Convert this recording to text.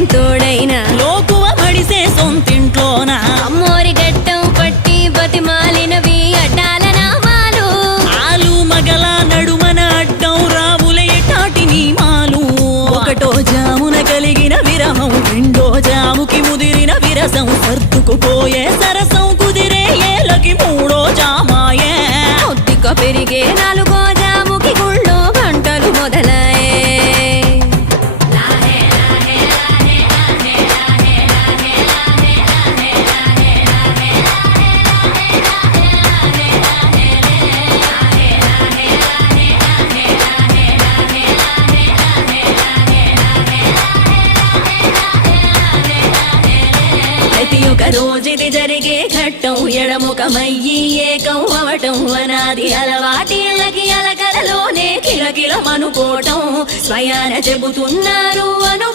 ఎంతోడైనా లోకువ మడిసే సొంతింట్లోన అమ్మోరి గట్టం పట్టి బతిమాలినవి అడ్డాల నామాలు ఆలు మగల నడుమన అడ్డం రావులే టాటి నియమాలు ఒకటో జామున కలిగిన విరహం రెండో జాముకి ముదిరిన విరసం సర్దుకుపోయే సరసం కుదిరే ఏలకి మూడో జామాయే ఒత్తిక పెరిగే నాలుగో జాముకి గుళ్ళో గంటలు మొదలయ్యే ప్రతి ఒక్క రోజుది జరిగే ఘట్టం ఎడముఖమయ్యి ఏకం అవటం అనాది అలవాటిళ్ళకి అలకలలోనే కిలకిలమనుకోవటం స్వయాన చెబుతున్నారు అను